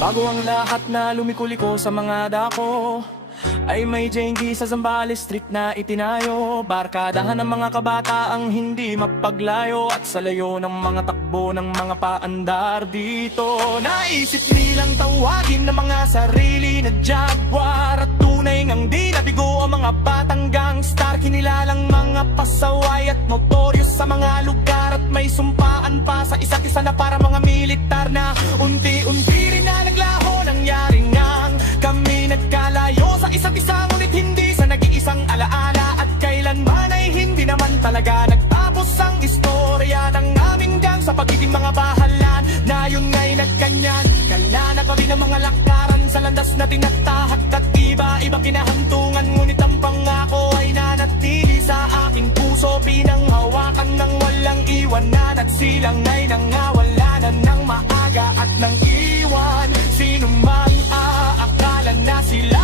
Bago ang lahat na lumiko-liko sa mga dako, ay may Jengi sa Zambales Street na itinayo. Barkadahan ng mga kabataang hindi mapaglayo, at sa layo ng mga takbo ng mga paandar dito. Naisip nilang tawagin ng mga sarili na jaguar, at tunay ngang di nabigo ang mga batang gangstar. Kinilalang mga pasaway at notorious sa mga lugar, at may sumpaan pa sa isa't isa na para mga militar na unti-unti rin na naglaho. Nangyari ngang kami nagkalayo sa isa't isa, ngunit hindi sa nag-iisang alaala, at kailanman ay hindi naman talaga nagtapos ang istorya ng aming gang sa pagiging mga bahalan na yun nga'y nagkanyan. Kalana pa rin ang mga lakaran sa landas na tinatahak, at iba-iba kinahantungan, ngunit ang pangako ay nanatili sa aking puso. Pinanghawakan ng walang iwanan, at silang ay nangawala na ng maaga at nang iwan. Sino man aakala na sila